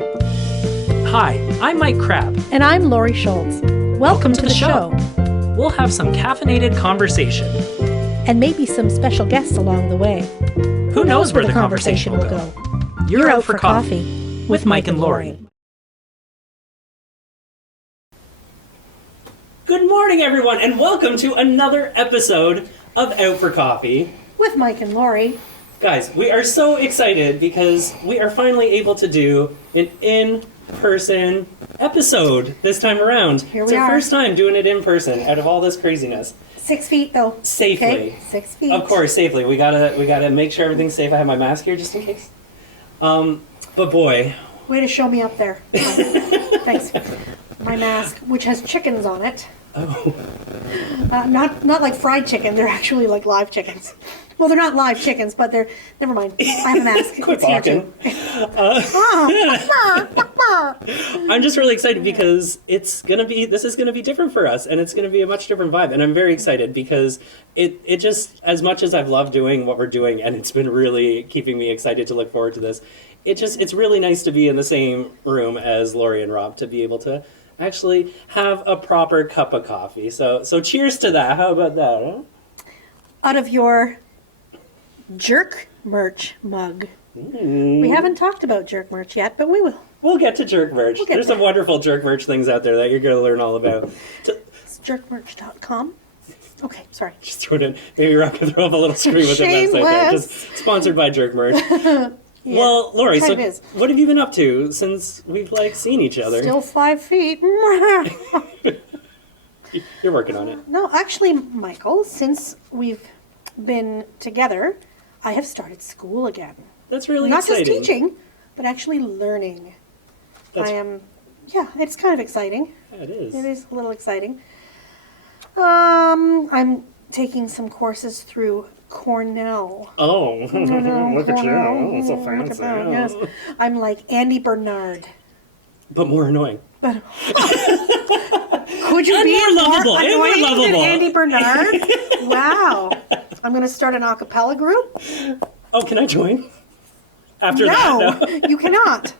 Hi, I'm Mike Crabb. And I'm Laurie Schultz. Welcome to the show. We'll have some caffeinated conversation. And maybe some special guests along the way. Who knows where the conversation will go? You're out for coffee with Mike and Laurie. Good morning, everyone, and welcome to another episode of Out for Coffee with Mike and Laurie. Guys, we are so excited because we are finally able to do an in-person episode this time around. Here we it's our are. First time doing it in person out of all this craziness. 6 feet, though. Safely. Okay? 6 feet. Of course, safely. We gotta make sure everything's safe. I have my mask here just in case. But boy. Way to show me up there. Thanks. My mask, which has chickens on it. Oh. Not like fried chicken. They're actually like live chickens. Well, they're not live chickens, but they're... Never mind. I have a mask. Quit barking. I'm just really excited because this is gonna be different for us, and it's gonna be a much different vibe. And I'm very excited because it just, as much as I've loved doing what we're doing, and it's been really keeping me excited to look forward to this, it's really nice to be in the same room as Laurie and Rob, to be able to actually have a proper cup of coffee. So cheers to that. How about that, huh? Out of your jerk merch mug. We haven't talked about jerk merch yet, but we will. We'll get to jerk merch. There's some wonderful jerk merch things out there that you're going to learn all about. It's jerkmerch.com. Okay, sorry. Just throw it in. Maybe Rob can throw up a little screen with the website there. Just sponsored by jerk merch. Yeah, well, Laurie, so what have you been up to since we've seen each other? Still 5 feet. You're working on it. No, actually, Michael, since we've been together, I have started school again. That's really Not exciting. Not just teaching, but actually learning. It's kind of exciting. Yeah, it is. It is a little exciting. I'm taking some courses through Cornell. Oh, look at you. Oh, so fancy. Yes. I'm like Andy Bernard. But more annoying. But could you be more lovable than Andy Bernard? Wow. I'm going to start an a cappella group. Oh, can I join? After that? No, you cannot.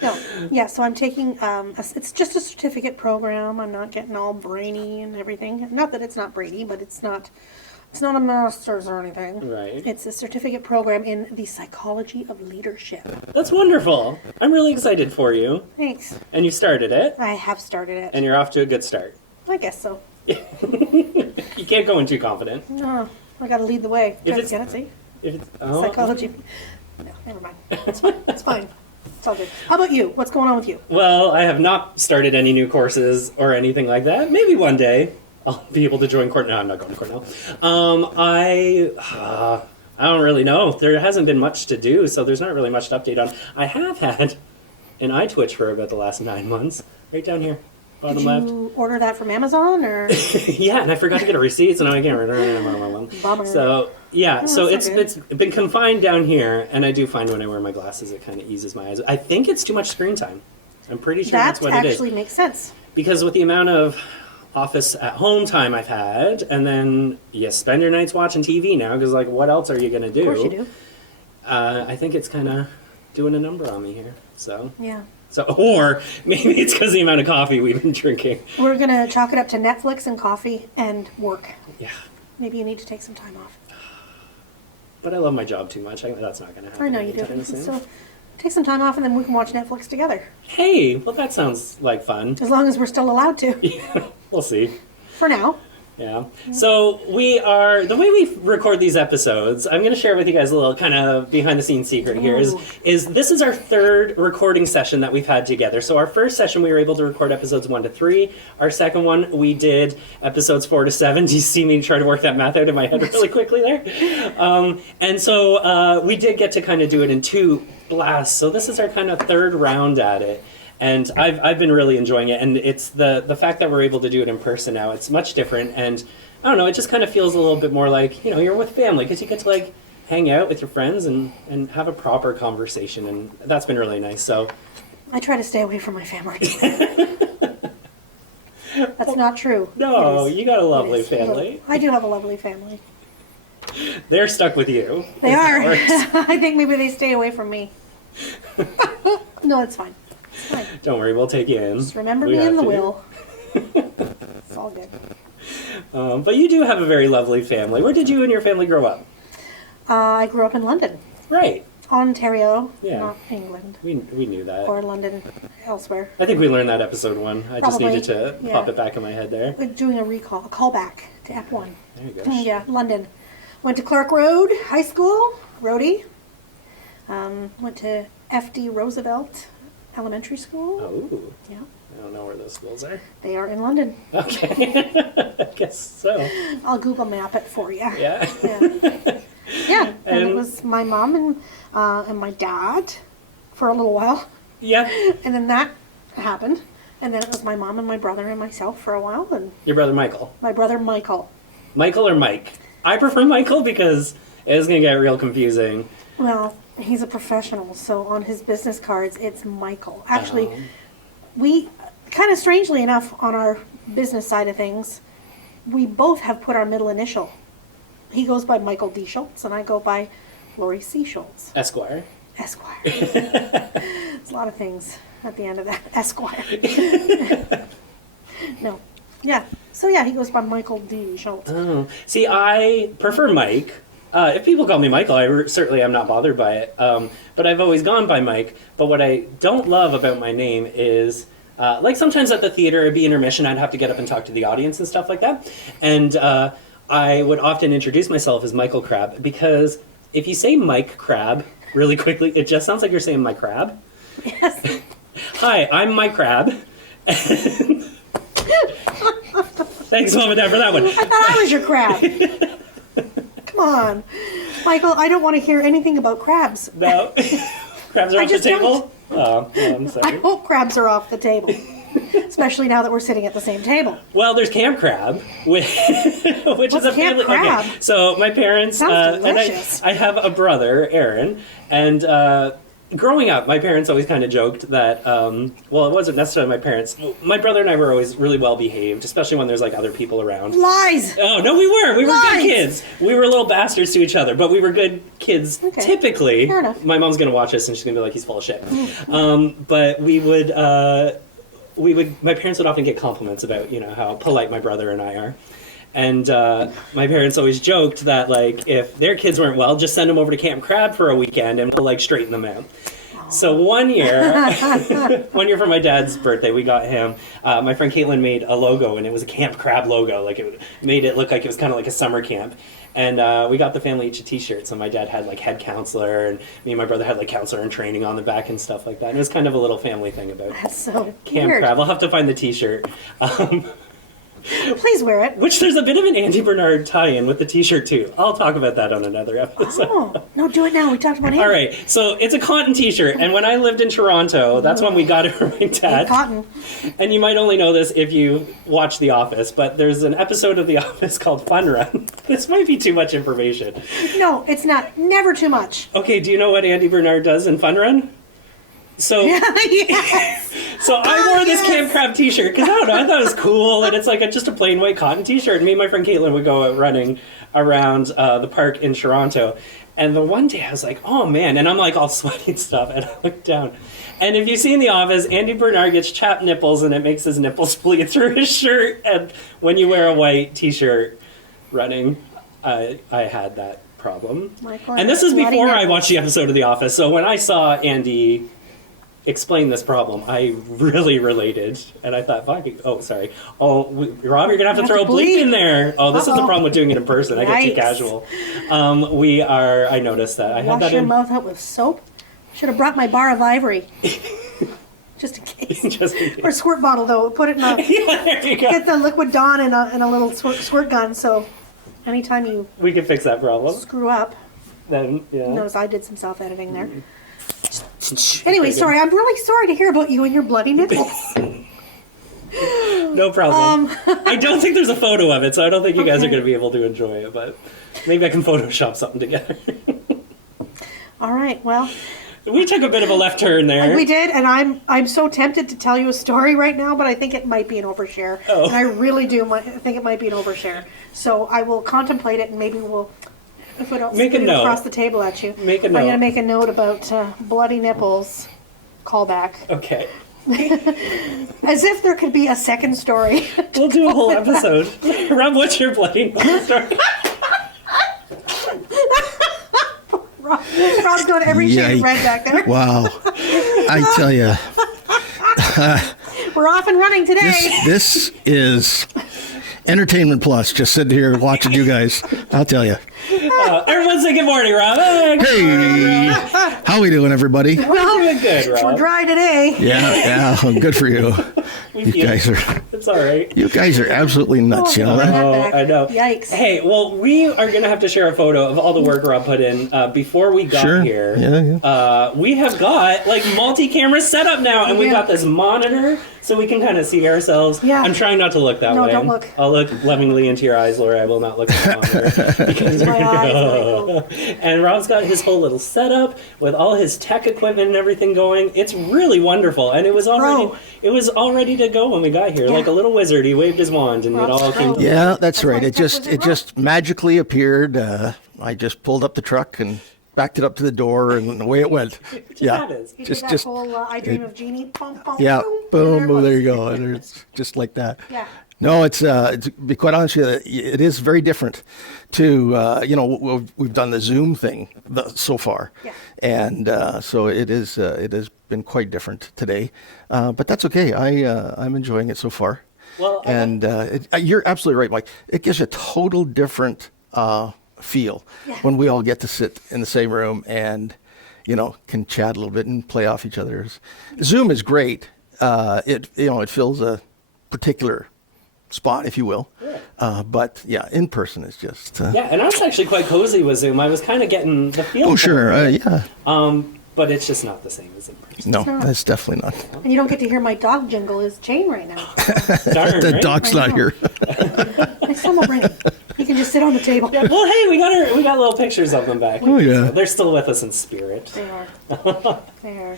No. Yeah, so I'm taking, it's just a certificate program. I'm not getting all brainy and everything. Not that it's not brainy, but it's not a master's or anything. Right. It's a certificate program in the psychology of leadership. That's wonderful. I'm really excited for you. Thanks. And you started it. I have started it. And you're off to a good start. I guess so. You can't go in too confident. No, I got to lead the way. Psychology. No, never mind. It's fine. It's fine. It's all good. How about you? What's going on with you? Well, I have not started any new courses or anything like that. Maybe one day I'll be able to join Cornell. No, I'm not going to Cornell. I don't really know. There hasn't been much to do, so there's not really much to update on. I have had an iTwitch for about the last 9 months. Right down here, bottom left. Did you order that from Amazon, or? Yeah, and I forgot to get a receipt, so now I can't return it. Bummer. So, yeah, so it's been confined down here, and I do find when I wear my glasses, it kind of eases my eyes. I think it's too much screen time. I'm pretty sure that's what it is. That actually makes sense. Because with the amount of office at home time I've had, and then you spend your nights watching TV now, because what else are you going to do? Of course you do. I think it's kind of doing a number on me here. So yeah. So, or maybe it's because of the amount of coffee we've been drinking. We're going to chalk it up to Netflix and coffee and work. Yeah. Maybe you need to take some time off. But I love my job too much. That's not going to happen. I know you do. So take some time off and then we can watch Netflix together. Hey, well that sounds like fun. As long as we're still allowed to. Yeah, we'll see. For now. Yeah. So the way we record these episodes, I'm going to share with you guys a little kind of behind the scenes secret here, is this is our third recording session that we've had together. So our first session, we were able to record episodes 1 to 3. Our second one, we did episodes 4 to 7. Do you see me try to work that math out in my head really quickly there? And so we did get to kind of do it in 2 blasts. So this is our kind of third round at it. And I've been really enjoying it, and it's the fact that we're able to do it in person now. It's much different, and I don't know, it just kind of feels a little bit more like, you're with family, because you get to hang out with your friends and have a proper conversation, and that's been really nice. So I try to stay away from my family. That's not true. No, you got a lovely family. I do have a lovely family. They're stuck with you. They are. I think maybe they stay away from me. No, it's fine. It's fine. Don't worry, we'll take you in. Just remember We me in have the to. will. It's all good. But you do have a very lovely family. Where did you and your family grow up? I grew up in London, Right. Ontario, Yeah. not England, We knew that. or London elsewhere. I think we learned that episode 1. I just Probably, needed to yeah. pop it back in my head there. We're doing a callback to F1. There you go. Yeah, London. Went to Clark Road High School, Rhodey. Went to F.D. Roosevelt Elementary School. Oh. Yeah, I don't know where those schools are. they are in London. Okay. I guess so. I'll Google map it for you. Yeah. Yeah. Yeah, and it And- was my mom and my dad for a little while, Yeah. and then that happened, and then it was my mom and my brother and myself for a while, and Your brother Michael. my brother Michael. Michael or Mike? I prefer Michael because it's going to get real confusing. Well, he's a professional, so on his business cards it's Michael. Actually, Um, we kind of strangely enough on our business side of things, we both have put our middle initial. He goes by Michael D. Schultz, and I go by Laurie C. Schultz, Esquire. Esquire. There's a lot of things at the end of that, Esquire. No. Yeah. So yeah, he goes by Michael D. Schultz. Oh. See, I prefer Mike. If people call me Michael, certainly am not bothered by it. But I've always gone by Mike. But what I don't love about my name is, like sometimes at the theater, it'd be intermission, I'd have to get up and talk to the audience and stuff like that. And I would often introduce myself as Michael Crab, because if you say Mike Crab really quickly, it just sounds like you're saying my crab. Yes. Hi, I'm Mike Crab. Thanks, Mom and Dad, for that one. I thought I was your crab. Come on. Michael, I don't want to hear anything about crabs. No. Crabs are I off the just table? Oh, well, I'm I sorry. hope crabs are off the table. Especially now that we're sitting at the same table. Well, there's camp crab, which is What's a camp family. crab? Okay, so my parents Sounds and delicious. I have a brother, Aaron, and growing up, my parents always kind of joked that. Well, it wasn't necessarily my parents. My brother and I were always really well behaved, especially when there's like other people around. Lies! Oh no, we were. We were good Lies! kids. We were little bastards to each other, but we were good kids. Okay. Typically, Fair enough. my mom's gonna watch this and she's gonna be like, "He's full of shit." But we would. My parents would often get compliments about how polite my brother and I are. And my parents always joked that, like, if their kids weren't well, just send them over to Camp Crab for a weekend and we'll, like, straighten them out. So one year for my dad's birthday, we got him, my friend Caitlin made a logo, and it was a Camp Crab logo. Like, it made it look like it was kind of like a summer camp. And we got the family each a t-shirt. So my dad had, like, head counselor, and me and my brother had, like, counselor in training on the back and stuff like that. And it was kind of a little family thing about That's so Camp weird. Crab. I'll have to find the t-shirt. Please wear it. Which there's a bit of an Andy Bernard tie-in with the t-shirt too. I'll talk about that on another episode. Oh, no, do it now. We talked about him. All right, so it's a cotton t-shirt, and when I lived in Toronto, that's when we got it from my dad. Cotton. And you might only know this if you watch The Office, but there's an episode of The Office called Fun Run. This might be too much information. No, it's not. Never too much. Okay, do you know what Andy Bernard does in Fun Run? So, Yes. so I wore this yes. Camp Crab t-shirt because I don't know, I thought it was cool, and it's like just a plain white cotton t-shirt. And me and my friend Caitlin would go out running around the park in Toronto. And the one day I was like, oh man, and I'm like all sweaty and stuff, and I look down. And if you see in The Office, Andy Bernard gets chapped nipples and it makes his nipples bleed through his shirt. And when you wear a white t-shirt running, I had that problem. Michael, And this is bloody before I nipples. watched the episode of The Office. So when I saw Andy explain this problem, I really related, and I thought, fuck, oh, sorry. Oh, Rob, you're going to have to throw a bleep in there. Oh, this is the Uh-oh. problem with doing it in person. I get too Yikes. casual. I noticed that. I had Wash that your in. mouth out with soap. Should have brought my bar of ivory. Just in case. Just in case. Or squirt bottle, though. Put it in a... Yeah, there you go. Get the liquid Dawn in a little squirt gun, so anytime you We can fix that problem. screw up, Then, yeah. notice I did some self-editing there. Pretty Anyway, good. sorry, I'm really sorry to hear about you and your bloody nipples. No problem. Um, I don't think there's a photo of it, so I don't think you guys are Okay. going to be able to enjoy it, but maybe I can Photoshop something together. All right, well, We took a bit of a left turn there. we did, and I'm so tempted to tell you a story right now, but I think it might be an overshare. Oh. And I really do think it might be an overshare. So I will contemplate it, and maybe we'll, if we don't Make a spit it note. across the table at you. Make a I'm note. going to make a note about bloody nipples callback. Okay. As if there could be a second story. We'll do a whole episode. Rob, what's your bloody nose story? Rob's going every shade of red back there. Wow. I tell you. We're off and running today. This is Entertainment Plus. Just sitting here watching you guys. I'll tell you. Everyone say good morning, Rob. Hey, good morning, Rob. How we doing, everybody? Well, Doing good, Rob. we're dry today. Yeah, good for you. You guys are. It's all right. You guys are absolutely nuts. You know that? Back. I know. Yikes. Hey, well, we are going to have to share a photo of all the work Rob put in before we got Sure. here. Yeah. We have got, like, multi-camera setup now, and we got this monitor so we can kind of see ourselves. Yeah. I'm trying not to look that No, way. don't look. I'll look lovingly into your eyes, Laurie. I will not look at the monitor. Because My eyes, And Rob's got his whole little setup with all his tech equipment and everything going. It's really wonderful, and it was all ready to go when we got here. Yeah. Like a little wizard, he waved his wand, and it all came. Yeah, that's why right. It tech was just involved. magically appeared. I just pulled up the truck and backed it up to the door, and away it went. Yeah, happens. You did that whole I Dream of Jeannie. Boom, boom, yeah, boom. boom, there you go. And it's just like that. Yeah. No, it's to be quite honest with you, it is very different to we've done the Zoom thing so far, Yeah. and so it has been quite different today, but that's okay. I'm enjoying it so far. Well, And you're absolutely right, Mike. It gives you a total different feel when we all get to sit in the same room and, can chat a little bit and play off each other's. Zoom is great. It fills a particular spot, if you will. But yeah, in person is just. Yeah, and I was actually quite cozy with Zoom. I was kind of getting the feel. Oh, for sure. it. Yeah. But it's just not the same as in person. No, not. that's definitely not. And you don't get to hear my dog jingle his chain right now. Darn, The right? dog's I not know. here. Next time I'll bring him. He can just sit on the table. Well, hey, we got little pictures of them back. Oh, yeah. So they're still with us in spirit. They are. They are.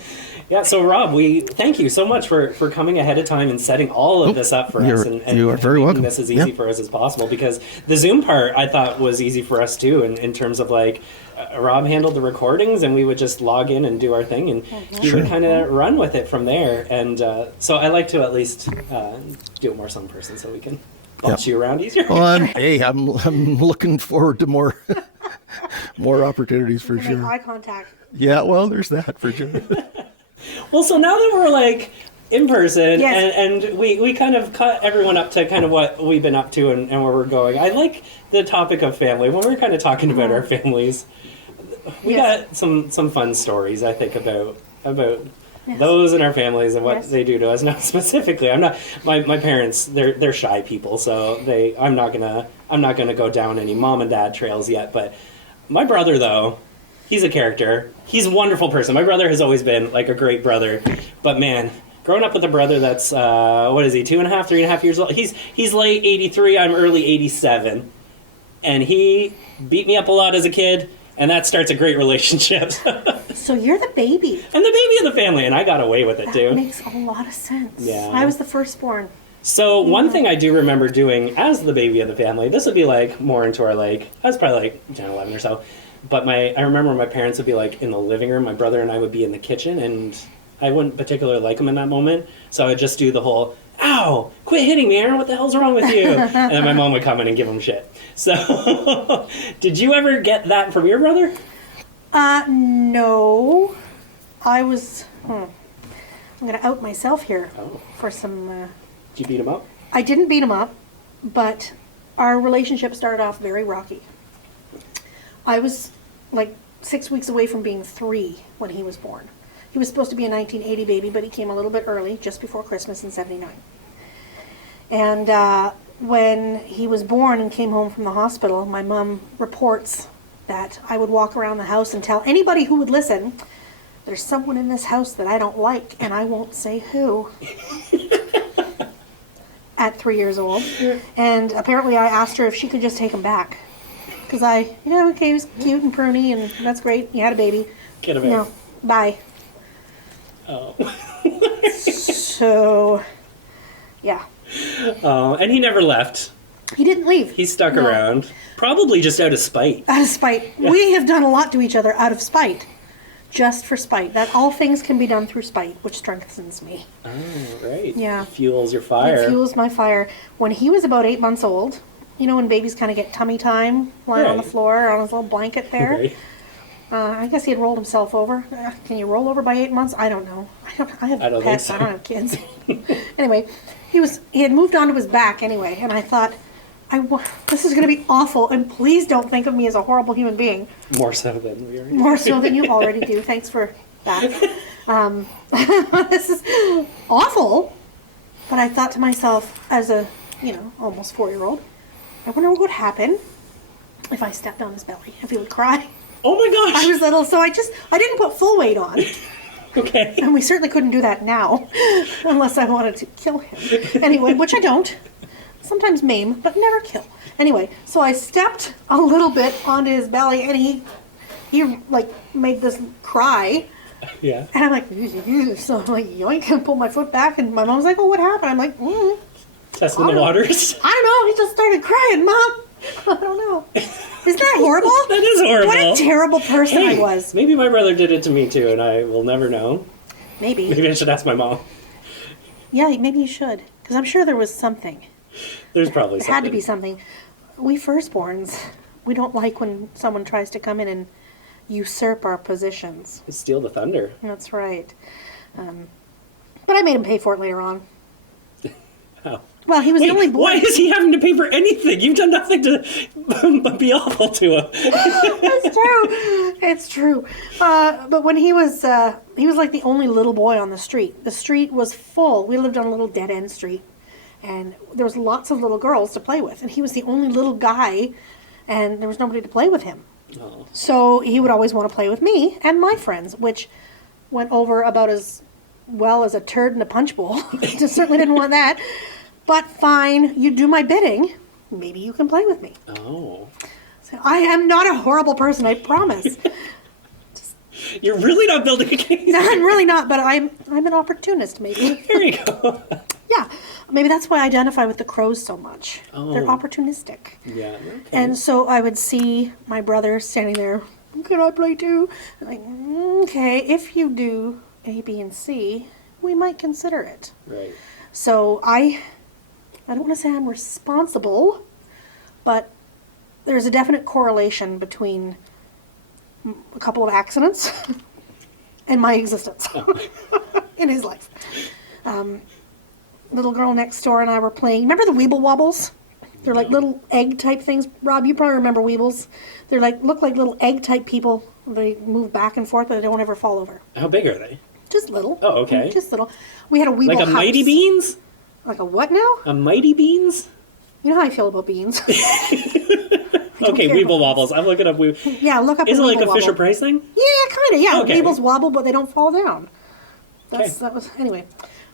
Yeah, so Rob, we thank you so much for coming ahead of time and setting all of this up for us. And you are very making welcome. this as easy Yeah. for us as possible, because the Zoom part I thought was easy for us too, in terms of like Rob handled the recordings and we would just log in and do our thing, and he would kind of run with it from there. And so I like to at least do it more so in person so we can boss you around easier. Well, I'm looking forward to more opportunities for Make sure. eye contact. Yeah, well, there's that for sure. Well, so now that we're like in person, Yes. and we kind of cut everyone up to kind of what we've been up to and where we're going. I like the topic of family. When we're kind of talking about our families, we Yes. got some fun stories, I think, about Yes. those in our families and what Yes. they do to us. Now, specifically, I'm not my parents. They're shy people, so I'm not gonna go down any mom and dad trails yet. But my brother, though, he's a character. He's a wonderful person. My brother has always been like a great brother. But man, growing up with a brother that's what is he, 2.5, 3.5 years old? He's late 83. I'm early 87, and he beat me up a lot as a kid. And that starts a great relationship. So you're the baby. I'm the baby of the family, and I got away with it, That too. makes a lot of sense. Yeah. I was the firstborn. So one thing I do remember doing as the baby of the family, this would be like more into our like, I was probably like 10, 11 or so. But I remember my parents would be like in the living room. My brother and I would be in the kitchen, and I wouldn't particularly like them in that moment. So I would just do the whole, ow, quit hitting me, Aaron, what the hell's wrong with you? And then my mom would come in and give him shit. So did you ever get that from your brother? No. I was, I'm going to out myself here Oh. for some, Did you beat him up? I didn't beat him up, but our relationship started off very rocky. I was like 6 weeks away from being 3 when he was born. He was supposed to be a 1980 baby, but he came a little bit early, just before Christmas in 79. And when he was born and came home from the hospital, my mom reports that I would walk around the house and tell anybody who would listen, there's someone in this house that I don't like, and I won't say who. At 3 years old. And apparently I asked her if she could just take him back. Because okay, he was cute and pruny, and that's great. You had a baby. Get him No, bye. Oh. So, yeah. Oh, and he never left. He didn't leave. He stuck No. around. Probably just out of spite. Out of spite. We have done a lot to each other out of spite. just for spite. That all things can be done through spite, which strengthens me. Oh, right. Yeah. Fuels your fire. It fuels my fire. When he was about 8 months old, you know when babies kind of get tummy time, lying on the Right. floor on his little blanket there. Right. I guess he had rolled himself over. Can you roll over by 8 months? I don't know. I have I don't think pets. so. I don't have kids. Anyway, he had moved onto his back anyway, and I thought, this is going to be awful, and please don't think of me as a horrible human being. More so than we are. More so than you already do. Thanks for that. This is awful. But I thought to myself, as a, almost 4-year-old, I wonder what would happen if I stepped on his belly, if he would cry. Oh my gosh! I was little, so I didn't put full weight on. Okay. And we certainly couldn't do that now, unless I wanted to kill him. Anyway, which I don't. Sometimes maim, but never kill. Anyway, so I stepped a little bit onto his belly, and he like made this cry. Yeah. And I'm like, so I'm like, yoink, and pulled my foot back, and my mom's like, oh, what happened? I'm like, Testing the waters. I don't know. He just started crying, Mom. I don't know. Isn't that horrible? That is horrible. What a terrible person Hey, I was. Maybe my brother did it to me too, and I will never know. Maybe. Maybe I should ask my mom. Yeah, maybe you should. Because I'm sure there was something. There's probably It something. had to be something. We firstborns, we don't like when someone tries to come in and usurp our positions. Steal the thunder. That's right. But I made him pay for it later on. How? Well, he was Wait, the only boy. why is he having to pay for anything? You've done nothing to be awful to him. It's true. It's true. But when he was like the only little boy on the street. The street was full. We lived on a little dead-end street. And there was lots of little girls to play with. And he was the only little guy, and there was nobody to play with him. Oh. So he would always want to play with me and my friends, which went over about as well as a turd in a punch bowl. Just certainly didn't want that. But fine, you do my bidding. Maybe you can play with me. Oh. So I am not a horrible person, I promise. You're really not building a case. No, I'm really not, but I'm an opportunist, maybe. Here you go. Yeah, maybe that's why I identify with the crows so much. They're Oh. opportunistic. Yeah. Okay. And so I would see my brother standing there, can I play too? I'm like, okay, if you do A, B, and C, we might consider it. Right. So I don't want to say I'm responsible, but there's a definite correlation between a couple of accidents and my existence in his life. Little girl next door and I were playing. Remember the Weeble Wobbles? They're like little egg type things. Rob, you probably remember Weebles. They're look like little egg type people. They move back and forth, but they don't ever fall over. How big are they? Just little. Oh, okay. Just little. We had a Weeble Like a house. Mighty Beans? Like a what now? A Mighty Beans? You know how I feel about beans. Okay, care Weeble about Wobbles. I'm looking up. Yeah, look up. Is it a like Weeble a Fisher Wobble. Price thing? Yeah, kind of. Yeah, Okay. Weebles wobble, but they don't fall down. Okay. That was anyway.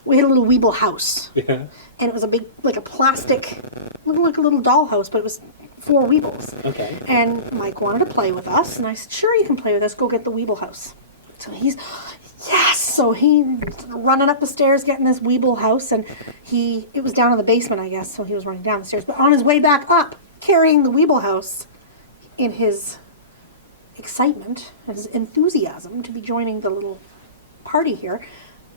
We had a little Weeble house, Yeah. and it was a big, like a plastic, looked like a little doll house, but it was 4 Weebles. Okay. And Mike wanted to play with us, and I said, "Sure, you can play with us. Go get the Weeble house." So he's, yes. So he running up the stairs, getting this Weeble house, and it was down in the basement, I guess. So he was running down the stairs, but on his way back up, carrying the Weeble house, in his excitement, his enthusiasm to be joining the little party here,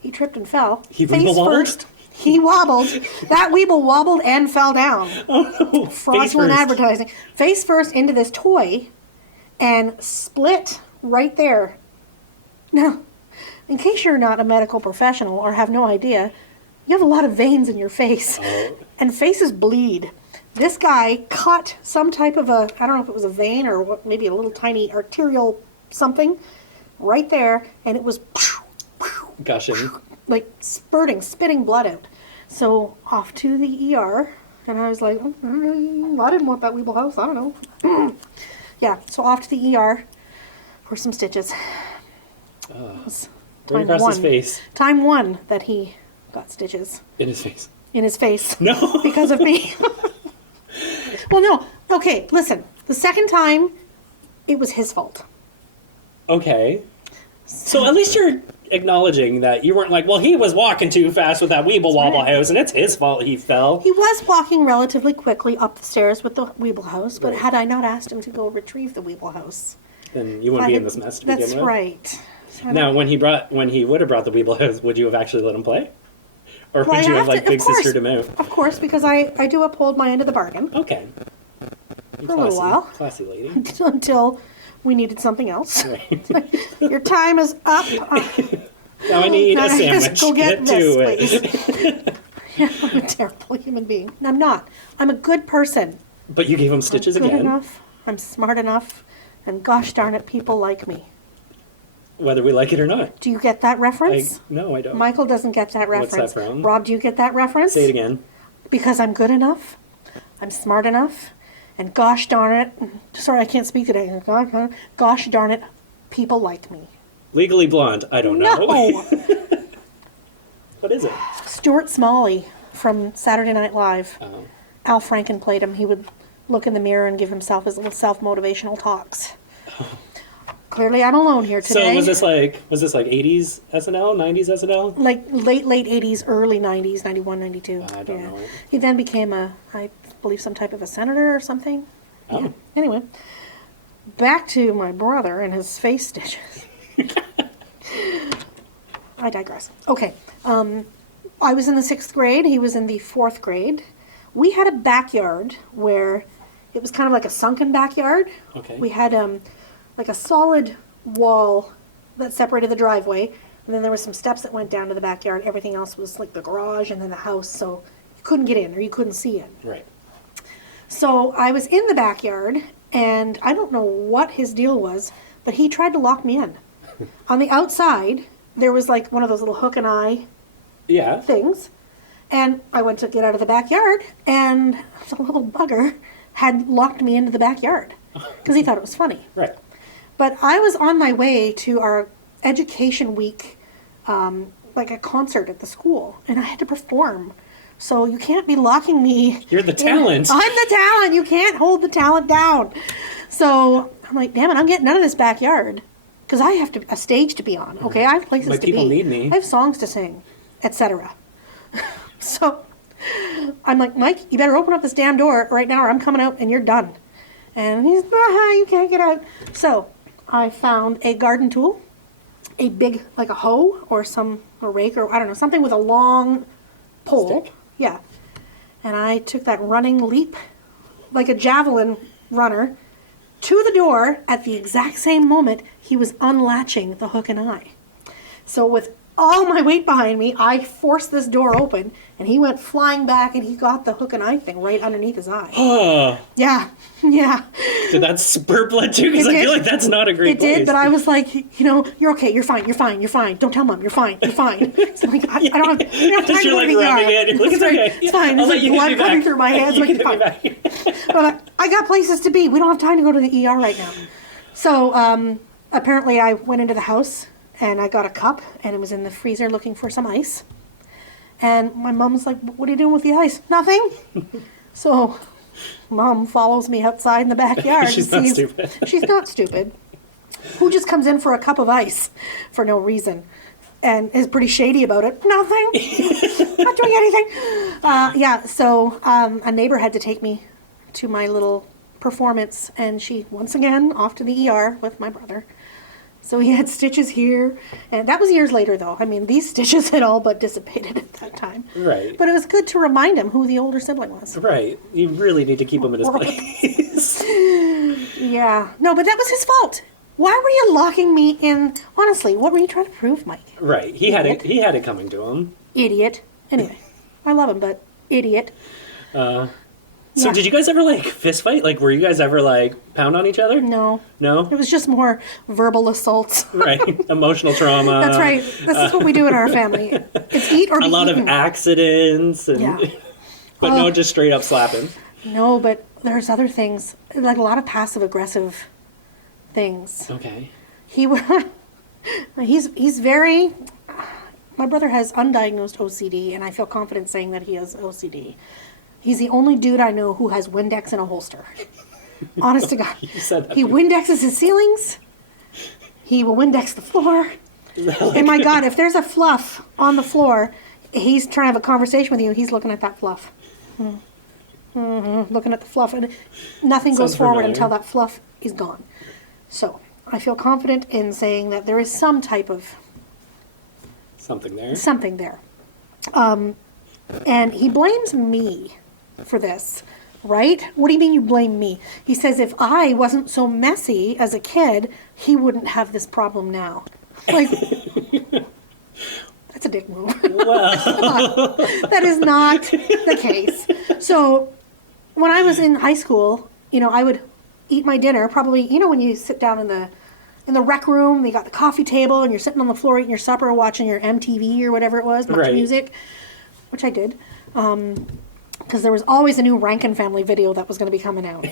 he tripped and fell. He Face Weeble wobbled? first. He wobbled. That Weeble wobbled and fell down. Oh no. Fraudulent advertising. Face first into this toy and split right there. Now, in case you're not a medical professional or have no idea, you have a lot of veins in your face. Oh. And faces bleed. This guy cut some type of I don't know if it was a vein or what, maybe a little tiny arterial something right there, and it was Gushing. like spitting blood out. So off to the ER, and I was like, I didn't want that Weeble house, I don't know. Yeah, so off to the ER for some stitches. It was Right time across his one. face. Time 1 that he got stitches In his face. in his face. No. Because of me. Well, no. Okay, listen. The second time, it was his fault. Okay. So at least you're acknowledging that you weren't like, well, he was walking too fast with that Weeble Wobble right. house, and it's his fault he fell. He was walking relatively quickly up the stairs with the Weeble house, but Right. had I not asked him to go retrieve the Weeble house, Then you wouldn't be in this mess to begin with. That's right. So Now, when he would have brought the Weeble, would you have actually let him play? Or Well, would I you have have to- like of big sister course. him out? Of course, because I do uphold my end of the bargain Okay. for a little while. Classy lady. until we needed something else. Right. Your time is up. Now I need Now a sandwich. just go get to this, it. Yeah, I'm a terrible human being. And I'm not. I'm a good person. But you gave him stitches I'm good again. enough. I'm smart enough. And gosh darn it, people like me. Whether we like it or not. Do you get that reference? No, I don't. Michael doesn't get that What's reference. that from? Rob, do you get that reference? Say it again. Because I'm good enough. I'm smart enough. And gosh darn it. Sorry, I can't speak today. Gosh darn it, people like me. Legally Blonde. I don't know. No. What is it? Stuart Smalley from Saturday Night Live. Oh. Al Franken played him. He would look in the mirror and give himself his little self-motivational talks. Clearly, I'm alone here today. So was this like 80s SNL, 90s SNL? Like late 80s, early 90s, 91, 92. I don't know it. He then became I believe, some type of a senator or something. Oh. Yeah. Anyway, back to my brother and his face stitches. I digress. Okay. I was in the 6th grade. He was in the 4th grade. We had a backyard where it was kind of like a sunken backyard. Okay. We had like a solid wall that separated the driveway, and then there were some steps that went down to the backyard. Everything else was like the garage and then the house, so you couldn't get in or you couldn't see in. Right. So I was in the backyard, and I don't know what his deal was, but he tried to lock me in. On the outside, there was like one of those little hook and eye Yeah. things, and I went to get out of the backyard, and the little bugger had locked me into the backyard because he thought it was funny. Right. But I was on my way to our education week, like a concert at the school, and I had to perform. So you can't be locking me. You're the talent. I'm the talent. You can't hold the talent down. So I'm like, damn it, I'm getting out of this backyard because I have a stage to be on. Okay, I have places My to people be. need me. I have songs to sing, etc. So I'm like, Mike, you better open up this damn door right now, or I'm coming out and you're done. And he's, you can't get out. So I found a garden tool, a big, like a hoe or a rake or I don't know, something with a long pole. Stick. Yeah. And I took that running leap, like a javelin runner, to the door at the exact same moment he was unlatching the hook and eye. So with all my weight behind me, I forced this door open, and he went flying back, and he got the hook and eye thing right underneath his eye. Oh. Yeah, yeah. Did that spur blood too? Because It I feel did. like that's not a great It place. did, but I was like, you're okay, you're fine, you're fine, you're fine. Don't tell Mom, you're fine, you're fine. So I'm like, I don't have time to You're go like to the rubbing ER. it. You're like, it's Sorry, okay. It's fine. I'll There's let like you hit blood me coming back. through my hands. You Like, can fine. hit me back. But I got places to be. We don't have time to go to the ER right now. So apparently I went into the house and I got a cup and it was in the freezer looking for some ice. And my mom's like, what are you doing with the ice? Nothing. So Mom follows me outside in the backyard. She's and not sees- stupid. She's not stupid. Who just comes in for a cup of ice for no reason and is pretty shady about it? Nothing. Not doing anything. Yeah, so a neighbor had to take me to my little performance, and she, once again, off to the ER with my brother. So he had stitches here, and that was years later, though. I mean, these stitches had all but dissipated at that time. Right. But it was good to remind him who the older sibling was. Right. You really need to keep him in his place. Yeah. No, but that was his fault. Why were you locking me in? Honestly, what were you trying to prove, Mike? Right. He had it coming to him. Idiot. Anyway, I love him, but idiot. So Yeah. did you guys ever like fist fight? Like were you guys ever like pound on each other? No. No? It was just more verbal assaults. Right. Emotional trauma. That's right. This is what we do in our family. It's eat or be A lot eaten. of accidents and Yeah. but no just straight up slapping. No, but there's other things, like a lot of passive-aggressive things. Okay. He's very... My brother has undiagnosed OCD, and I feel confident saying that he has OCD. He's the only dude I know who has Windex in a holster. Honest to God. You said that He before. Windexes his ceilings. He will Windex the floor. And my God, if there's a fluff on the floor, he's trying to have a conversation with you, he's looking at that fluff. Looking at the fluff, and nothing goes Sounds forward familiar. until that fluff is gone. So, I feel confident in saying that there is some type of Something there. something there. And he blames me for this, right? What do you mean you blame me? He says if I wasn't so messy as a kid, he wouldn't have this problem now. Like, that's a dick move. Well, That is not the case. So when I was in high school, I would eat my dinner, probably, when you sit down in the rec room, they got the coffee table, and you're sitting on the floor eating your supper, watching your MTV or whatever it was, much Right. music, which I did, because there was always a new Rankin Family video that was going to be coming out.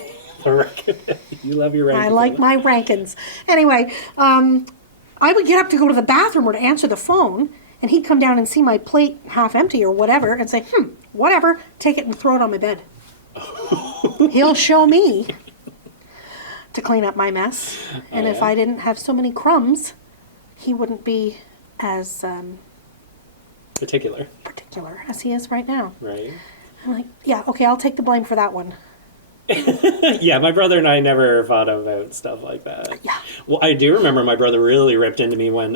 you love your ranking. I like my Rankins. Anyway, I would get up to go to the bathroom or to answer the phone, and he'd come down and see my plate half empty or whatever, and say, whatever, take it and throw it on my bed. He'll show me to clean up my mess. And if I didn't have so many crumbs, he wouldn't be as particular. particular as he is right now. Right. I'm like, yeah, okay, I'll take the blame for that one. Yeah, my brother and I never thought about stuff like that. Yeah. Well, I do remember my brother really ripped into me when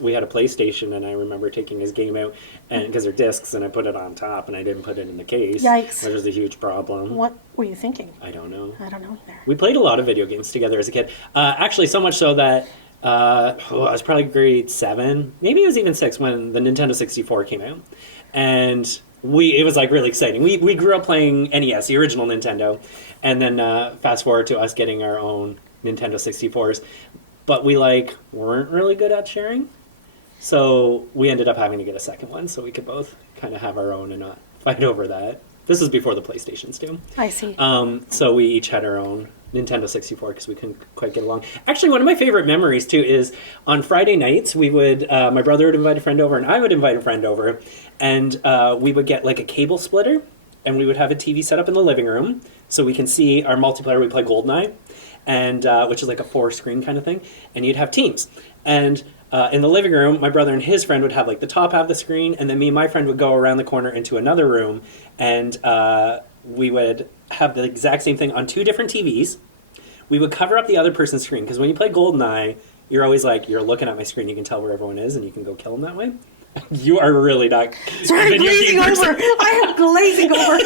we had a PlayStation, and I remember taking his game out, and because they're discs, and I put it on top, and I didn't put it in the case. Yikes. Which was a huge problem. What were you thinking? I don't know. I don't know either. We played a lot of video games together as a kid. Actually, so much so that I was probably grade 7, maybe it was even 6 when the Nintendo 64 came out, and it was like really exciting. We grew up playing NES, the original Nintendo, and then fast forward to us getting our own Nintendo 64s, but we weren't really good at sharing, so we ended up having to get a second one so we could both kind of have our own and not fight over that. This was before the PlayStations too. I see. So we each had our own Nintendo 64 because we couldn't quite get along. Actually, one of my favorite memories too is on Friday nights we would my brother would invite a friend over and I would invite a friend over, and we would get like a cable splitter, and we would have a TV set up in the living room so we can see our multiplayer. We play GoldenEye, and which is like a 4-screen kind of thing, and you'd have teams. And in the living room, my brother and his friend would have like the top half of the screen, and then me and my friend would go around the corner into another room, and we would have the exact same thing on 2 different TVs. We would cover up the other person's screen, because when you play GoldenEye, you're always like, you're looking at my screen, you can tell where everyone is, and you can go kill them that way. You are really not So I'm glazing over. I am glazing over.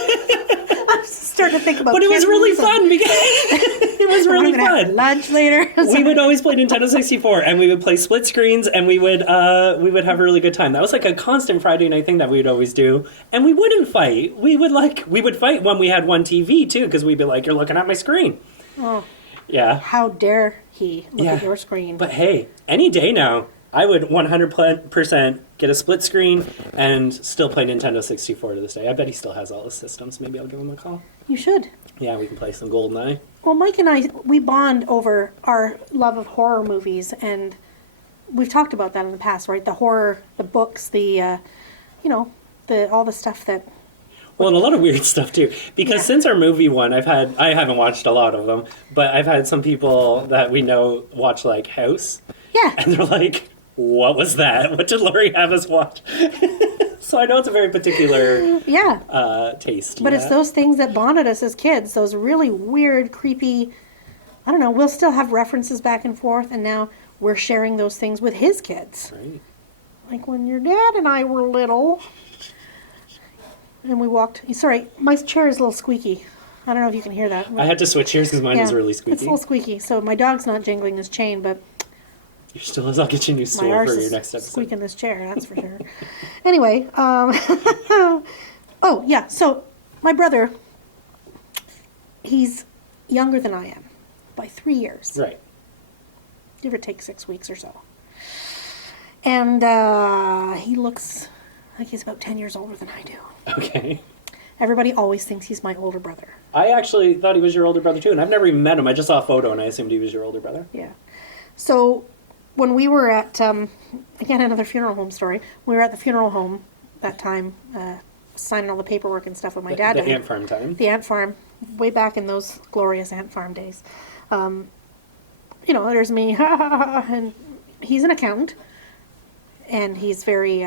I'm starting to think about. But it was really fun because it was really I'm gonna have fun. lunch later. We would always play Nintendo 64, and we would play split screens, and we would have a really good time. That was like a constant Friday night thing that we'd always do, and we wouldn't fight. We would fight when we had one TV too, because we'd be like, "You're looking at my screen." Oh, Yeah. how dare he look Yeah. at your screen? But hey, any day now, I would 100% get a split screen and still play Nintendo 64 to this day. I bet he still has all his systems. Maybe I'll give him a call. You should. Yeah, we can play some GoldenEye. Well, Mike and I, we bond over our love of horror movies, and we've talked about that in the past, right? The horror, the books, the all the stuff that. Well, and a lot of weird stuff too. Because Yeah. since our movie one, I haven't watched a lot of them, but I've had some people that we know watch like House, Yeah. and they're like, "What was that? What did Laurie have us watch?" So I know it's a very particular Yeah. taste. But it's those things that bonded us as kids, those really weird, creepy, I don't know, we'll still have references back and forth, and now we're sharing those things with his kids. Right. Like when your dad and I were little, and we walked, sorry, my chair is a little squeaky. I don't know if you can hear that. I had to switch chairs because mine was really It's a squeaky. little squeaky, so my dog's not jingling his chain, but You still, I'll get you a new my stool arse for your is next episode. squeaking this chair, that's for sure. Anyway, oh yeah, so my brother, he's younger than I am by 3 years. Right. Give or take 6 weeks or so. And he looks like he's about 10 years older than I do. Okay. Everybody always thinks he's my older brother. I actually thought he was your older brother too, and I've never even met him. I just saw a photo and I assumed he was your older brother. Yeah. So when we were at, again, another funeral home story, we were at the funeral home that time, signing all the paperwork and stuff with my dad. The died. ant farm time. The ant farm, way back in those glorious ant farm days. There's me, and he's an accountant, and he's very,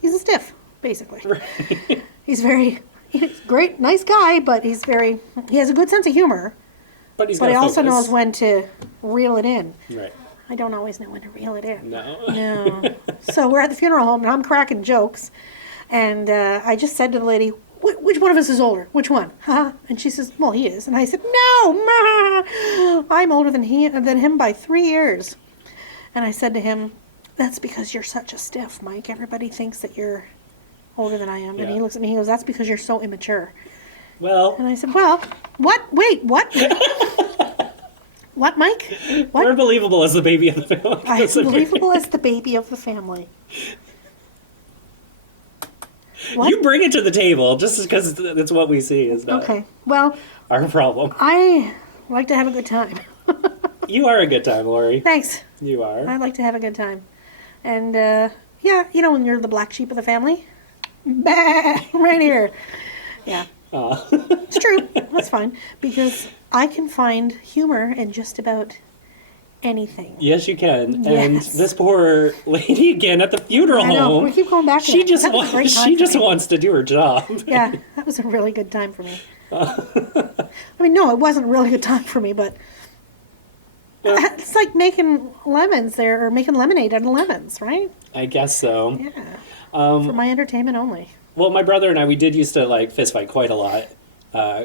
he's a stiff, basically. He's a great, nice guy, but he has a good sense of humor, But he's but got he also focus. knows when to reel it in. Right. I don't always know when to reel it in. No. No. So we're at the funeral home, and I'm cracking jokes. And I just said to the lady, which one of us is older? Which one? Huh? And she says, well, he is. And I said, no, Ma! I'm older than him by 3 years. And I said to him, that's because you're such a stiff, Mike. Everybody thinks that you're older than I am. And Yeah. he looks at me, he goes, that's because you're so immature. Well, And I said, well, what? Wait, what? What, Mike? What? we're believable as the baby of the family. I'm believable as the baby of the family. What? You bring it to the table just because it's what we see. Is not Okay. Well, our problem. I like to have a good time. You are a good time, Laurie. Thanks. You are. I like to have a good time. And, yeah, you know when you're the black sheep of the family? Bah, right here. Yeah. It's true. That's fine. Because I can find humor in just about anything. Yes, you can. Yes. And this poor lady again at the funeral I know. home. We keep going back to She that. just That was a great time she for just me. wants to do her job. Yeah, that was a really good time for me. I mean, no, it wasn't a really good time for me, but Well, it's like making lemons there, or making lemonade out of lemons, right? I guess so. Yeah. For my entertainment only. Well, my brother and I, we did used to like fist fight quite a lot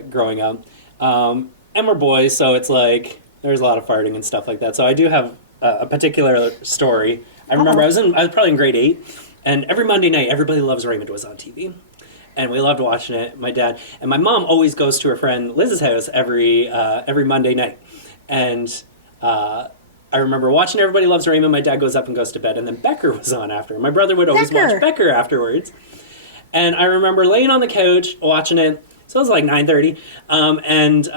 growing up, and we're boys, so it's like there's a lot of farting and stuff like that. So I do have a particular story. I remember I was probably in grade 8, and every Monday night, Everybody Loves Raymond was on TV, and we loved watching it. My dad and my mom always goes to her friend Liz's house every Monday night, and I remember watching Everybody Loves Raymond. My dad goes up and goes to bed, and then Becker was on after. My brother would always watch Becker afterwards. And I remember laying on the couch watching it. So it was like 9:30, and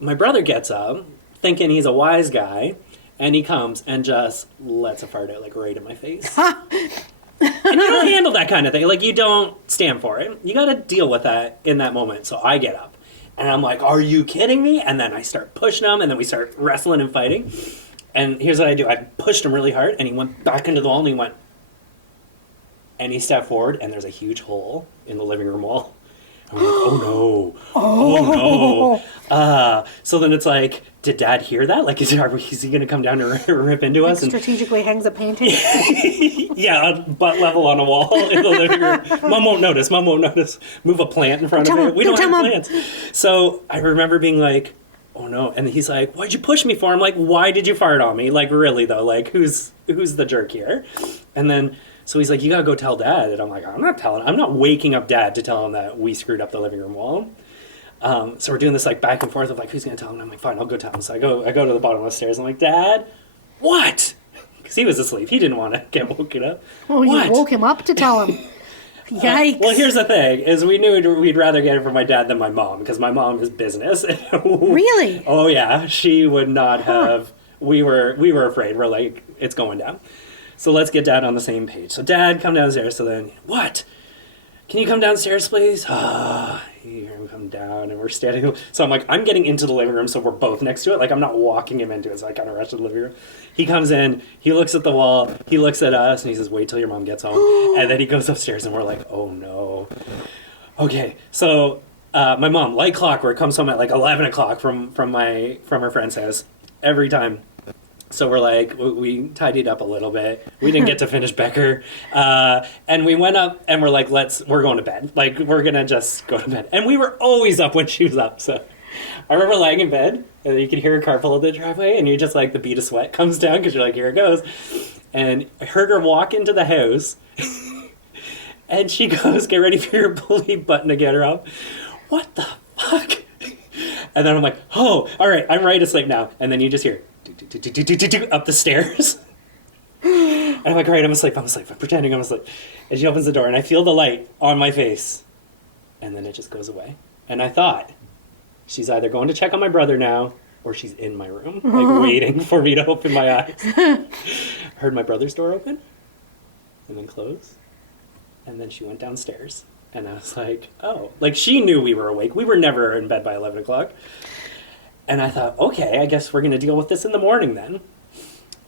my brother gets up, thinking he's a wise guy, and he comes and just lets a fart out like right in my face. And you don't handle that kind of thing. Like, you don't stand for it. You got to deal with that in that moment. So I get up, and I'm like, "Are you kidding me?" And then I start pushing him, and then we start wrestling and fighting. And here's what I do: I pushed him really hard, and he went back into the wall, and he went. And he stepped forward, and there's a huge hole in the living room wall. And we're like, oh no. Oh no. So then it's like, did Dad hear that? Like, is he going to come down and rip into us? And Strategically hangs a painting. yeah, butt level on a wall in the living room. Mom won't notice. Mom won't notice. Move a plant in front of it. We don't have plants. So I remember being like, oh no. And he's like, why'd you push me for? I'm like, why did you fart on me? Like, really though? Like, who's the jerk here? And then... So he's like, you gotta go tell Dad. And I'm like, I'm not waking up Dad to tell him that we screwed up the living room wall. So we're doing this like back and forth of like, who's gonna tell him? And I'm like, fine, I'll go tell him. So I go to the bottom of the stairs. I'm like, Dad, what? Because he was asleep. He didn't want to get woken up. Oh, what? You woke him up to tell him. Yikes. Well, here's the thing, is we knew we'd rather get it from my dad than my mom, because my mom is business. Really? Oh yeah, she would not have, we were afraid. We're like, it's going down. So let's get Dad on the same page. So Dad, come downstairs. So then, what? Can you come downstairs, please? You hear him come down, and we're standing. So I'm like, I'm getting into the living room, so we're both next to it. Like, I'm not walking him into it, so I kind of rush to the living room. He comes in, he looks at the wall, he looks at us, and he says, wait till your mom gets home. And then he goes upstairs, and we're like, oh no. Okay, so my mom, like clockwork, comes home at like 11 o'clock from her friend's house every time. So we're like, we tidied up a little bit. We didn't get to finish Becker. And we went up and we're like, we're going to bed. Like, we're going to just go to bed. And we were always up when she was up. So I remember lying in bed and you could hear a car pull up the driveway and you just like, the bead of sweat comes down because you're like, here it goes. And I heard her walk into the house and she goes, get ready for your bleep button to get her up. What the fuck? And then I'm like, oh, all right, I'm ready to sleep now. And then you just hear up the stairs. And I'm like, all right, I'm asleep. I'm pretending I'm asleep. And she opens the door and I feel the light on my face. And then it just goes away. And I thought, she's either going to check on my brother now or she's in my room, like waiting for me to open my eyes. Heard my brother's door open and then close. And then she went downstairs. And I was like, oh. Like, she knew we were awake. We were never in bed by 11 o'clock. And I thought, okay, I guess we're going to deal with this in the morning then.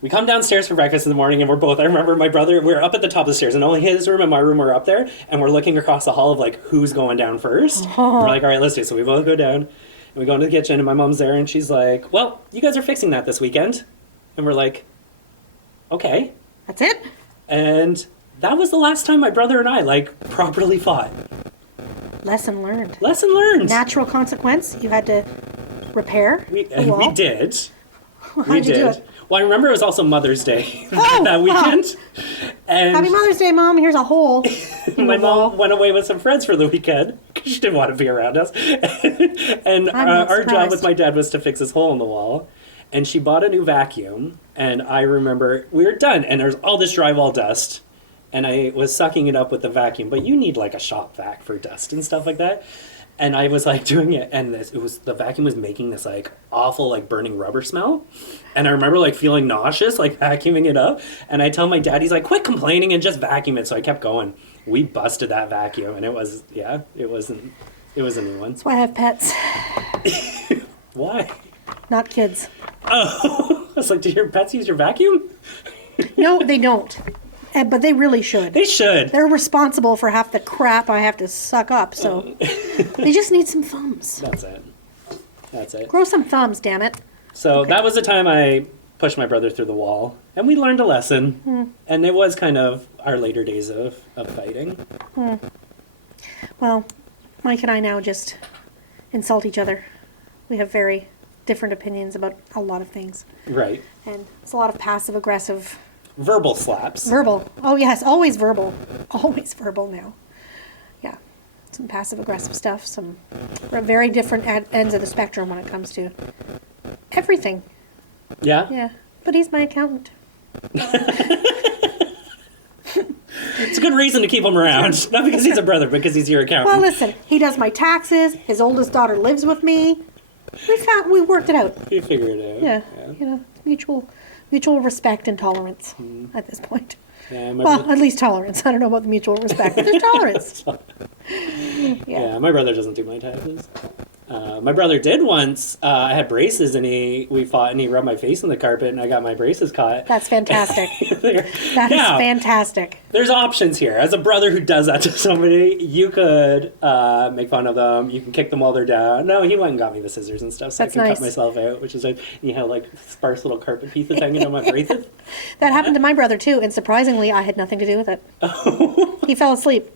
We come downstairs for breakfast in the morning, and I remember my brother, we were up at the top of the stairs, and only his room and my room were up there, and we're looking across the hall of, like, who's going down first. We're like, all right, let's do it. So we both go down, we go into the kitchen, and my mom's there, and she's like, well, you guys are fixing that this weekend. And we're like, okay. That's it? And that was the last time my brother and I, like, properly fought. Lesson learned. Lesson learned. Natural consequence. You had to repair the wall. We did. How'd you do it? Well, I remember it was also Mother's Day Oh, that weekend. And Happy Mother's Day, Mom. Here's a hole. my mom went away with some friends for the weekend because she didn't want to be around us. And I'm not our job surprised. with my dad was to fix this hole in the wall. And she bought a new vacuum. And I remember we were done, and there's all this drywall dust. And I was sucking it up with the vacuum. But you need like a shop vac for dust and stuff like that. And I was like doing it, and the vacuum was making this like awful like burning rubber smell. And I remember like feeling nauseous, like vacuuming it up. And I tell my dad, he's like, quit complaining and just vacuum it. So I kept going. We busted that vacuum, and it was a new one. That's why I have pets, Why? not kids. Oh, I was like, do your pets use your vacuum? No, they don't. But they really should. They should. They're responsible for half the crap I have to suck up, so they just need some thumbs. That's it. Grow some thumbs, damn it. So Okay. that was the time I pushed my brother through the wall, and we learned a lesson. And it was kind of our later days of fighting. Well, Mike and I now just insult each other. We have very different opinions about a lot of things. Right. And it's a lot of passive-aggressive, Verbal slaps. verbal. Oh, yes, always verbal. Always verbal now. Yeah. Some passive-aggressive stuff, some very different ends of the spectrum when it comes to everything. Yeah? Yeah. But he's my accountant. It's a good reason to keep him around. Not because he's a brother, but because he's your accountant. Well, listen, he does my taxes. His oldest daughter lives with me. We worked it out. You figure it out. Yeah. You know, mutual respect and tolerance at this point. Yeah, Well, at least tolerance. I don't know about the mutual respect, but there's tolerance. yeah, my brother doesn't do my taxes. My brother did once. I had braces, and we fought, and he rubbed my face in the carpet, and I got my braces caught. That's fantastic. That is Now, fantastic. There's options here. As a brother who does that to somebody, you could make fun of them. You can kick them while they're down. No, he went and got me the scissors and stuff, so That's I can nice. cut myself out, which is like, you have like sparse little carpet pieces hanging on my braces. That happened to my brother too, and surprisingly, I had nothing to do with it. He fell asleep,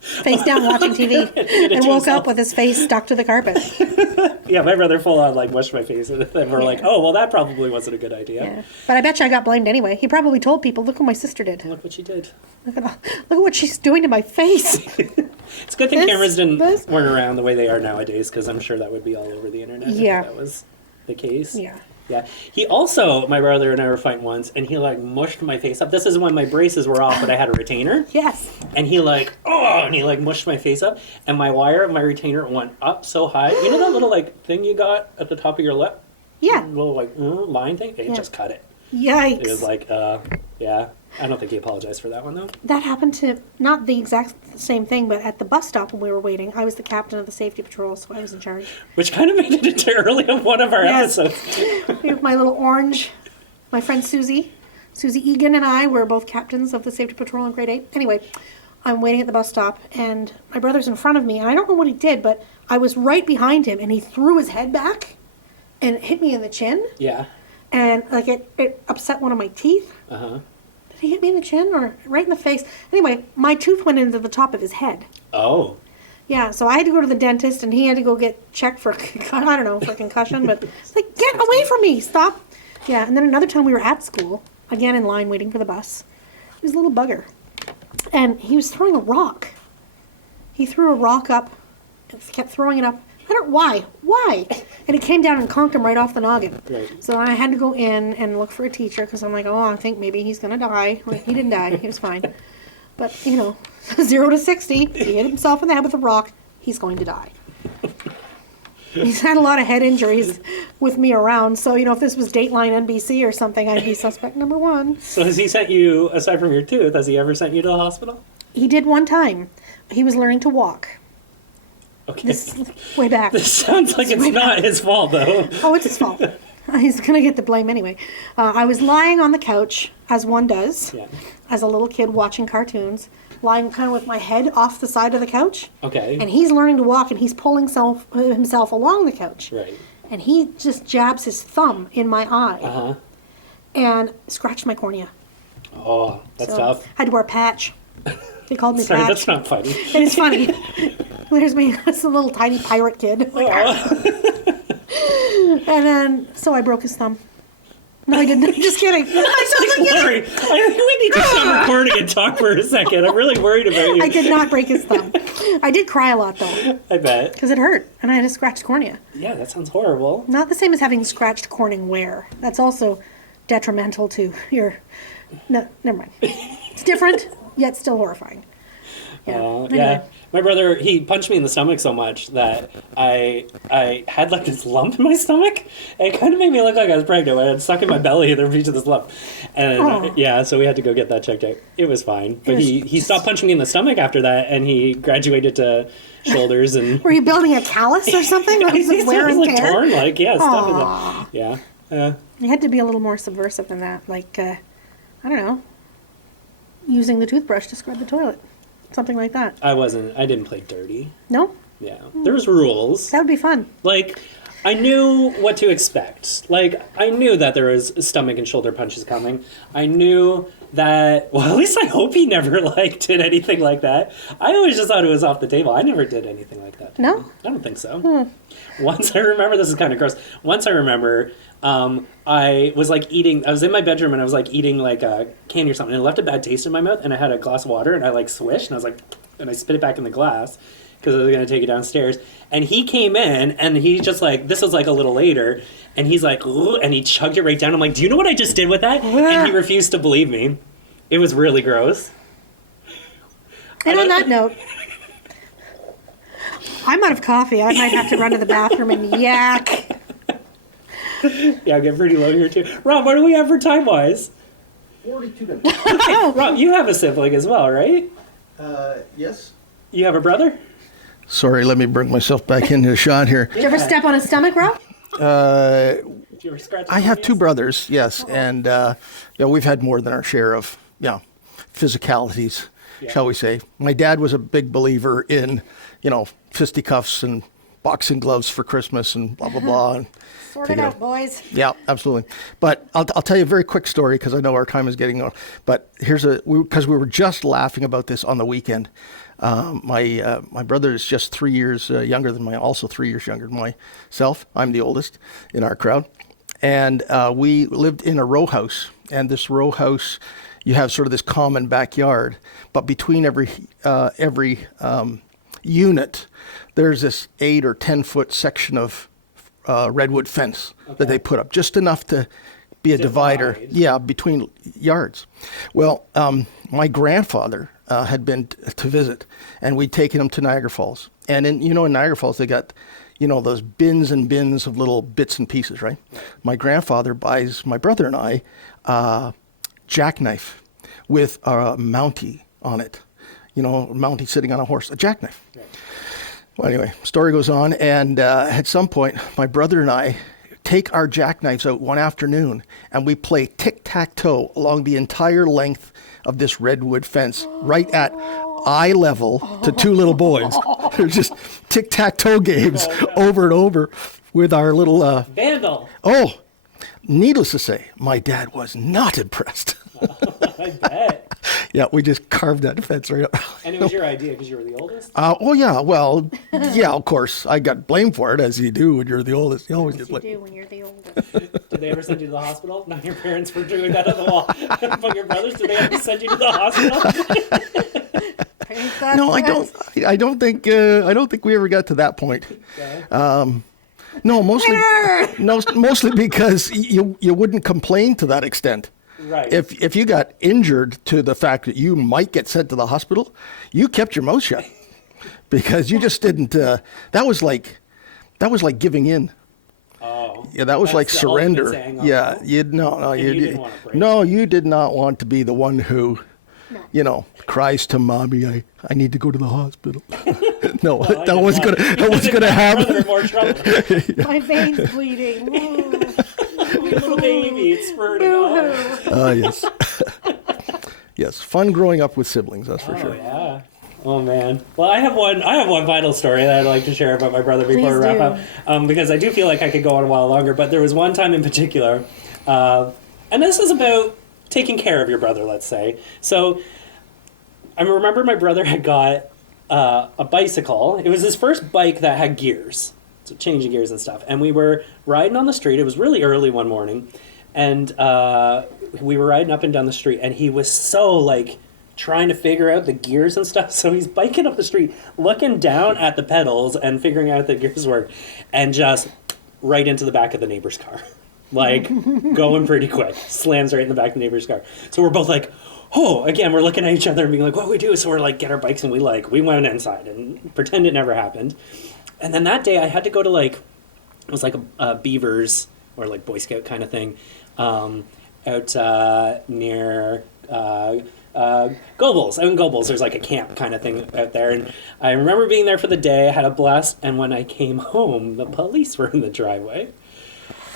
face down, watching TV, and woke up with his face stuck to the carpet. Yeah, my brother full on like mushed my face, and we're like, oh, well, that probably wasn't a good idea. Yeah. But I bet you I got blamed anyway. He probably told people, "Look what my sister did. Look what she did. Look at what she's doing to my face." It's a good thing This- cameras this- weren't around the way they are nowadays, because I'm sure that would be all over the internet Yeah. if that was the case. Yeah. Yeah. He also, my brother and I were fighting once, and he like mushed my face up. This is when my braces were off, but I had a retainer. Yes. And he like, and he like mushed my face up, and my wire of my retainer went up so high. You know that little like thing you got at the top of your lip? Yeah. Little like line thing? It Yeah. just cut it. Yikes. It was like, yeah. I don't think he apologized for that one though. That happened to, not the exact same thing, but at the bus stop when we were waiting, I was the captain of the safety patrol, so I was in charge. Which kind of made it into early of one of our Yes. episodes. We have my little orange, my friend Susie Egan and I were both captains of the safety patrol in grade 8. Anyway, I'm waiting at the bus stop, and my brother's in front of me, and I don't know what he did, but I was right behind him, and he threw his head back and it hit me in the chin, Yeah. and like it upset one of my teeth. Uh-huh. Did he hit me in the chin or right in the face? Anyway, my tooth went into the top of his head. Oh. Yeah, so I had to go to the dentist, and he had to go get checked for, I don't know, for concussion, but it's like, get away from me, stop. Yeah, and then another time we were at school, again in line waiting for the bus. He was a little bugger. And he was throwing a rock. He threw a rock up, and kept throwing it up. I don't, why? And it came down and conked him right off the noggin. Right. So I had to go in and look for a teacher, because I'm like, oh, I think maybe he's going to die. Well, he didn't die, he was fine. But, 0 to 60, he hit himself in the head with a rock, he's going to die. He's had a lot of head injuries with me around, so, if this was Dateline NBC or something, I'd be suspect number 1. So has he sent you, aside from your tooth, has he ever sent you to the hospital? He did one time. He was learning to walk. Okay. This is way back. This sounds like it's not his fault, though. Oh, it's his fault. He's going to get the blame anyway. I was lying on the couch, as one does, Yeah. as a little kid watching cartoons, lying kind of with my head off the side of the couch. Okay. And he's learning to walk, and he's pulling himself along the couch. Right. And he just jabs his thumb in my eye Uh-huh. and scratched my cornea. Oh, that's So tough. had to wear a patch. They called me Sorry, Patch. that's not funny. And it's funny. There's me, as a little tiny pirate kid. Like, and then, so I broke his thumb. No, I didn't. Just kidding. Laurie, I think we need to stop recording and talk for a second. I'm really worried about you. I did not break his thumb. I did cry a lot, though, I bet. because it hurt, and I had a scratched cornea. Yeah, that sounds horrible. Not the same as having scratched corning wear. That's also detrimental to your... No, never mind. It's different, yet still horrifying. Yeah. Anyway. Yeah. My brother, he punched me in the stomach so much that I had like this lump in my stomach. And it kind of made me look like I was pregnant. I had stuck in my belly and there was this lump. And Aw. yeah, so we had to go get that checked out. It was fine. But was he stopped punching me in the stomach after that, and he graduated to shoulders and... Were you building a callus or something? Or was it wear was and like tear? torn, like, yeah, stuff in Aw. that. Yeah. You had to be a little more subversive than that. Like, I don't know, using the toothbrush to scrub the toilet. Something like that. I didn't play dirty. No? Yeah. There was rules. That would be fun. Like, I knew what to expect. Like, I knew that there was stomach and shoulder punches coming. I knew that, well, at least I hope he never, like, did anything like that. I always just thought it was off the table. I never did anything like that. No? I don't think so. Once I remember, this is kind of gross. Once I remember, I was, like, I was in my bedroom and I was, like, eating, like, a candy or something, and it left a bad taste in my mouth, and I had a glass of water, and I, like, swished, and I was like, and I spit it back in the glass, because I was going to take it downstairs. And he came in, and he just, like, this was, like, a little later, and he's like, "Ooh," and he chugged it right down. I'm like, do you know what I just did with that? And he refused to believe me. It was really gross. And on that note, I'm out of coffee. I might have to run to the bathroom and yak. Yeah, I get pretty low here, too. Rob, what do we have for time-wise? 42 minutes. Rob, you have a sibling as well, right? Yes. You have a brother? Sorry, let me bring myself back into the shot here. Did you ever step on his stomach, Rob? Did you ever scratch I his have two corneas? brothers, yes, and we've had more than our share of physicalities, shall we say. My dad was a big believer in, fisticuffs and boxing gloves for Christmas and blah blah blah. And Sort take it it out, out. boys. Yeah, absolutely. But I'll tell you a very quick story because I know our time is getting on. But here's because we were just laughing about this on the weekend. My brother is just 3 years younger than also 3 years younger than myself. I'm the oldest in our crowd, and we lived in a row house. And this row house, you have sort of this common backyard, but between every unit, there's this 8 or 10 foot section of redwood fence that they put up, just enough to be a divider, between yards. Well, my grandfather had been to visit, and we'd taken him to Niagara Falls. And in Niagara Falls, they got, those bins and bins of little bits and pieces, right? My grandfather buys my brother and I a jackknife with a Mountie on it. A Mountie sitting on a horse, a jackknife. Right. Well, anyway, story goes on, and at some point, my brother and I take our jackknives out one afternoon, and we play tic-tac-toe along the entire length of this redwood fence, right at eye level to two little boys. There's just tic-tac-toe games over and over with our little... Vandal. Oh, needless to say, my dad was not impressed. I bet. Yeah, we just carved that fence right up. And it was your idea because you were the oldest? Of course. I got blamed for it, as you do when you're the oldest. You always get You blamed. do when you're the oldest. Did they ever send you to the hospital? Not your parents for doing that on the wall. But your brothers, did they ever send you to the hospital? No, I don't. I don't think we ever got to that point. Okay. No, mostly because you wouldn't complain to that extent. Right. If you got injured to the fact that you might get sent to the hospital, you kept your mouth shut because you just didn't. That was like giving in. Oh. Yeah, that was That's like the surrender. ultimate saying, Yeah, oh. you didn't want to break. no, you did not want to be the one who, cries to mommy, I need to go to the hospital. No, that wasn't gonna happen. Brother in more trouble. My veins bleeding. Ooh. little baby. It's spurting off. Yes. Yes, fun growing up with siblings, that's for sure. Yeah. Oh man. Well, I have one final story that I'd like to share about my brother before we wrap up, because I do feel like I could go on a while longer. But there was one time in particular, and this is about taking care of your brother. Let's say. So, I remember my brother had got a bicycle. It was his first bike that had gears, so changing gears and stuff. And we were riding on the street. It was really early one morning, and we were riding up and down the street, and he was so like trying to figure out the gears and stuff. So he's biking up the street, looking down at the pedals and figuring out if the gears work, and just right into the back of the neighbor's car. Like, going pretty quick. Slams right in the back of the neighbor's car. So we're both like, oh, again, we're looking at each other and being like, what do we do? So we're like, get our bikes, and we went inside and pretend it never happened. And then that day I had to go to it was like a Beavers or like Boy Scout kind of thing, out near Gobles. Out in Gobles, there's like a camp kind of thing out there. And I remember being there for the day. I had a blast. And when I came home, the police were in the driveway.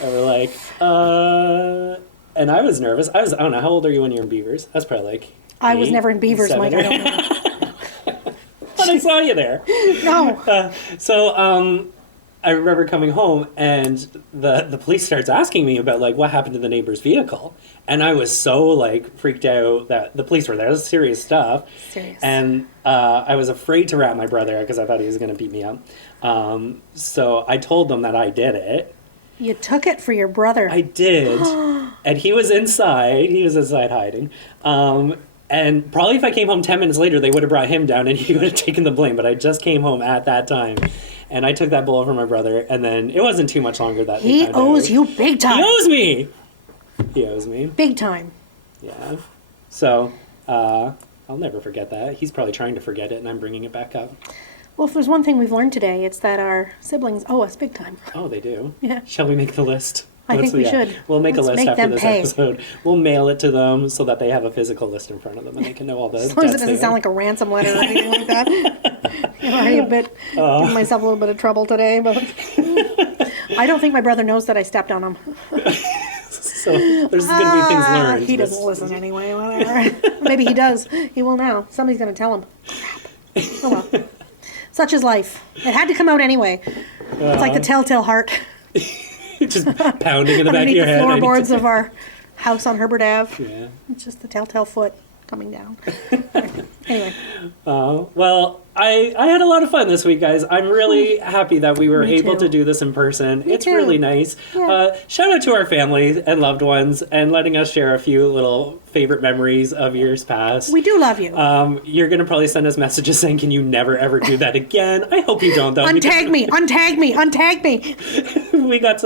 And we're like, and I was nervous. I don't know, how old are you when you're in Beavers? I was probably like I was never in Beavers, 7. Mike. I don't know. But I saw you there. No. So I remember coming home, and the police starts asking me about like what happened to the neighbor's vehicle, and I was so like freaked out that the police were there. It was serious stuff. Serious. And I was afraid to rat my brother because I thought he was going to beat me up. So I told them that I did it. You took it for your brother. I did. And he was inside. He was inside hiding. And probably if I came home 10 minutes later, they would have brought him down and he would have taken the blame. But I just came home at that time. And I took that bullet for my brother. And then it wasn't too much longer that He owes you big time. He owes me. He owes me. Big time. Yeah. So I'll never forget that. He's probably trying to forget it, and I'm bringing it back up. Well, if there's one thing we've learned today, it's that our siblings owe us big time. Oh, they do? Yeah. Shall we make the list? I think we should. We'll make Let's a list make after them this pay. episode. We'll mail it to them so that they have a physical list in front of them and they can know all the As long as it debts doesn't they sound owe. like a ransom letter or anything like that. I'm already giving myself a little bit of trouble today, but I don't think my brother knows that I stepped on him. So there's going to be things learned. He doesn't listen anyway, whatever. Maybe he does. He will now. Somebody's going to tell him. Crap. Oh well. Such is life. It had to come out anyway. It's like the telltale heart. Just pounding in the back of Underneath your the head. floorboards of our house on Herbert Ave. Yeah. It's just the telltale foot coming down. Anyway. Well, I had a lot of fun this week, guys. I'm really happy that we were Me able too. to do this in person. It's too. really nice. Yeah. Shout out to our family and loved ones and letting us share a few little favorite memories of years past. We do love you. You're going to probably send us messages saying, can you never, ever do that again? I hope you don't, though. Untag me! Untag me! Untag me! we got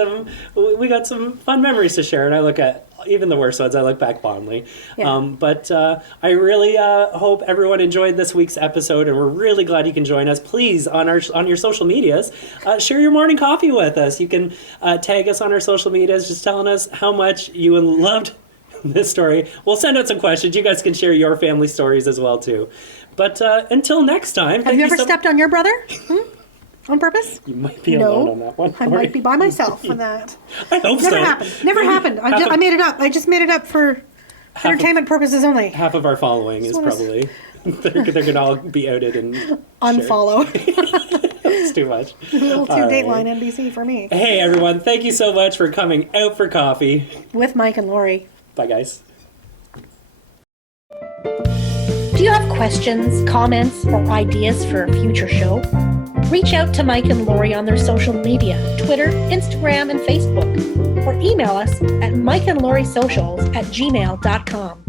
some fun memories to share, and I look at even the worst ones. I look back fondly. Yeah. But I really hope everyone enjoyed this week's episode, and we're really glad you can join us. Please, on your social medias, share your morning coffee with us. You can tag us on our social medias, just telling us how much you loved this story. We'll send out some questions. You guys can share your family stories as well too. But until next time, Have you ever stepped on your brother? On purpose? You might be alone on that one. I might be by myself on that. I hope so. Never happened. Never happened. I made it up. I just made it up for entertainment purposes only. Half of our following is probably they're going to all be outed and Unfollow. It's too much. A little too All right. Dateline NBC for me. Hey everyone, thank you so much for coming out for coffee. With Mike and Laurie. Bye guys. Do you have questions, comments, or ideas for a future show? Reach out to Mike and Laurie on their social media, Twitter, Instagram, and Facebook, or email us at mikeandlauriesocials@gmail.com.